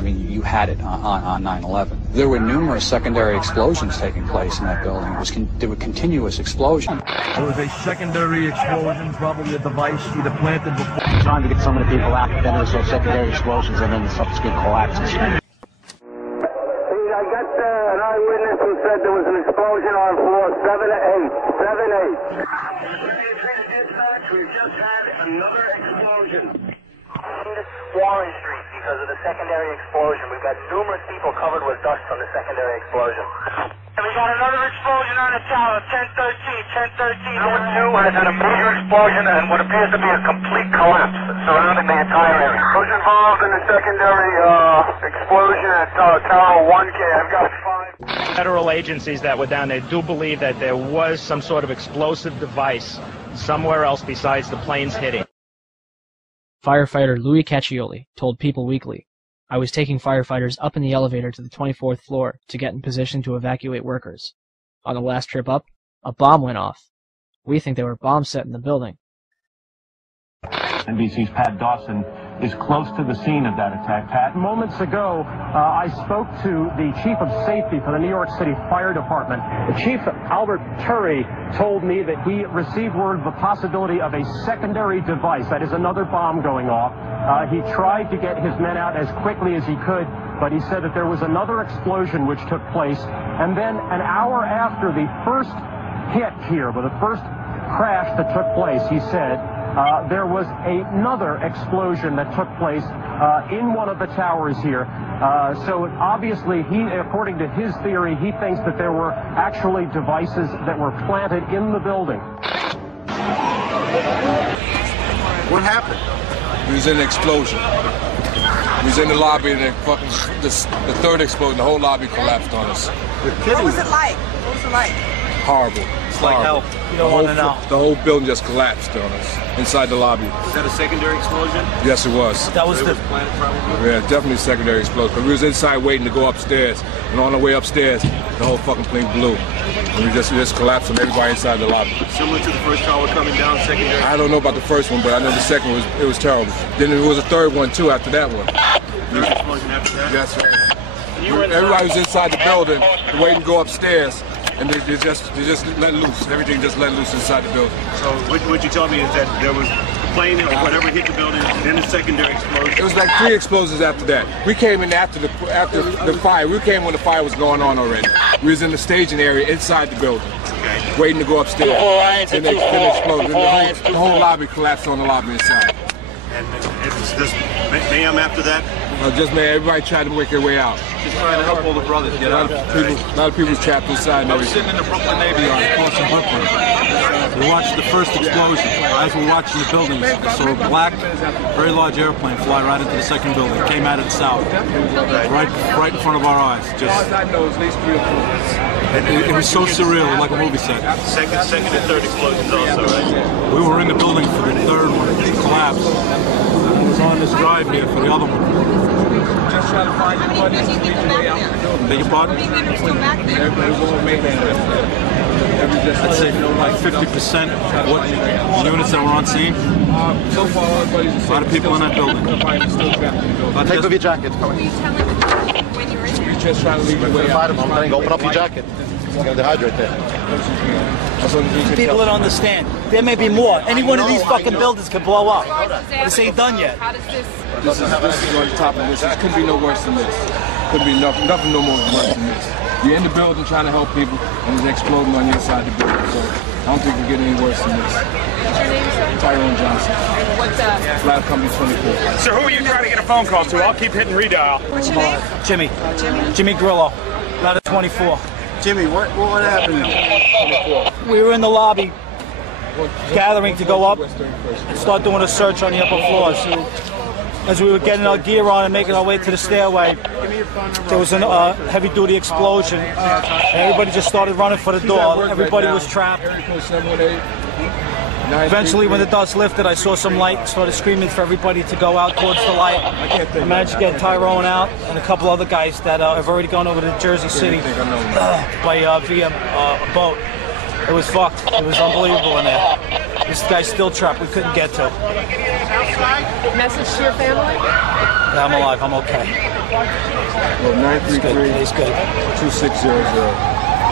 I mean, you had it on 9/11. There were numerous secondary explosions taking place in that building. There were continuous explosions. There was a secondary explosion, probably a device either planted before. Trying to get some of the people out, then there was those secondary explosions and then the subsequent collapses. I got an eyewitness who said there was an explosion on floor 7-8. 7-8. We just had another explosion. Warren Street because of the secondary explosion. We've got numerous people covered with dust from the secondary explosion. And we got another explosion on the tower, 1013. Number 2 has had a major explosion and what appears to be a complete collapse surrounding the entire area. Who's involved in the secondary explosion at Tower 1K? I've got 5. Federal agencies that were down there do believe that there was some sort of explosive device somewhere else besides the planes hitting. Firefighter Louis Caccioli told People Weekly, "I was taking firefighters up in the elevator to the 24th floor to get in position to evacuate workers. On the last trip up, a bomb went off. We think there were bombs set in the building." NBC's Pat Dawson is close to the scene of that attack. Pat, moments ago, I spoke to the Chief of Safety for the New York City Fire Department. The Chief, Albert Turry, told me that he received word of the possibility of a secondary device, that is another bomb going off. He tried to get his men out as quickly as he could, but he said that there was another explosion which took place. And then an hour after the first hit here, with the first crash that took place, he said, there was another explosion that took place in one of the towers here. So obviously, according to his theory, he thinks that there were actually devices that were planted in the building. What happened? It was an explosion. We was in the lobby and the third explosion, the whole lobby collapsed on us. What was it like? What was it like? Horrible. It's like hell. You don't want to know. The whole building just collapsed on us inside the lobby. Was that a secondary explosion? Yes, it was. That was the planet, probably? Yeah, definitely a secondary explosion. But we was inside waiting to go upstairs, and on the way upstairs, the whole fucking plane blew. And we just collapsed on everybody inside the lobby. Similar to the first tower coming down, secondary? I don't know about the first one, but I know the second one was terrible. Then there was a third one too after that one. Third explosion after that? Yes, sir. Everybody was inside the building, waiting to go upstairs. And they just let loose. Everything just let loose inside the building. So what you told me is that there was a plane or whatever hit the building, then a secondary explosion. It was like 3 explosions after that. We came in after the fire. We came when the fire was going on already. We was in the staging area inside the building, waiting to go upstairs. Then they exploded. The whole lobby collapsed on the lobby inside. And it was just mayhem after that? Just man, everybody tried to work their way out. Just trying to help all the brothers get out. A lot of people was trapped inside. I was sitting in the Brooklyn Navy Yard, crossing Brooklyn. We watched the first explosion. As we're watching the buildings, I saw a black, very large airplane fly right into the second building. It came out of the south, right in front of our eyes. Just, it was so surreal, like a movie set. Second and third explosions also, right? We were in the building for the third one. It collapsed. I was on this drive here for the other one. Just trying to find your buddies to lead your way out. Beg your pardon? I'd say like 50% of what the units that were on scene. So far, a lot of people in that building. Take off your jacket. You're just trying to leave your way out. Open up your jacket. It's going to dehydrate there. people don't understand. There may be more. Any one of these fucking buildings can blow up. This ain't done yet. This is on top of this. This couldn't be no worse than this. Couldn't be nothing no more worse than this. You're in the building trying to help people, and it's exploding on the inside the building. So I don't think it can get any worse than this. What's your name, sir? Tyrone Johnson. And what's that? Flat Company 24. So who are you trying to get a phone call to? I'll keep hitting redial. What's your name? Jimmy. Jimmy Grillo. Not a 24. Jimmy, what happened? 24. We were in the lobby gathering to go up and start doing a search on the upper floors. As we were getting our gear on and making our way to the stairway, there was a heavy-duty explosion. Everybody just started running for the door. Everybody was trapped. Eventually, when the dust lifted, I saw some light, started screaming for everybody to go out towards the light. I managed to get Tyrone out and a couple other guys that have already gone over to Jersey City via boat. It was fucked. It was unbelievable in there. This guy's still trapped. We couldn't get to. Message to your family? Yeah, I'm alive. I'm okay. Well, 933-2600.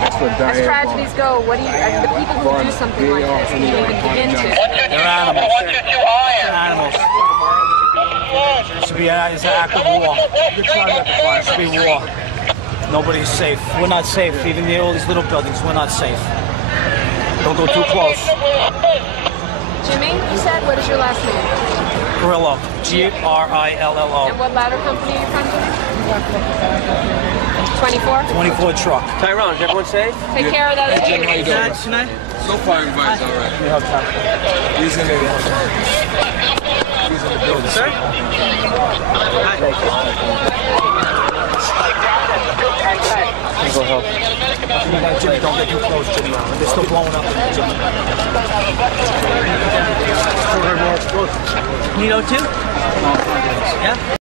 That's for Diane. As tragedies go, what do you, the people who do something like this, can you even begin to? They're animals. Animals. It should be it's an act of war. It should be war. Nobody's safe. We're not safe. Even all these little buildings, we're not safe. Don't go too close. Jimmy, you said, what is your last name? Grillo. Grillo. And what ladder company are you from? 24? 24 truck. Tyrone, is everyone safe? Take care of that. Hey, Jim, how you doing? So far, everybody's all right. He's in the building. Sir? Go help. Jimmy, don't get too close, Jimmy. They're still blowing up. Jimmy. Need O2? Yeah?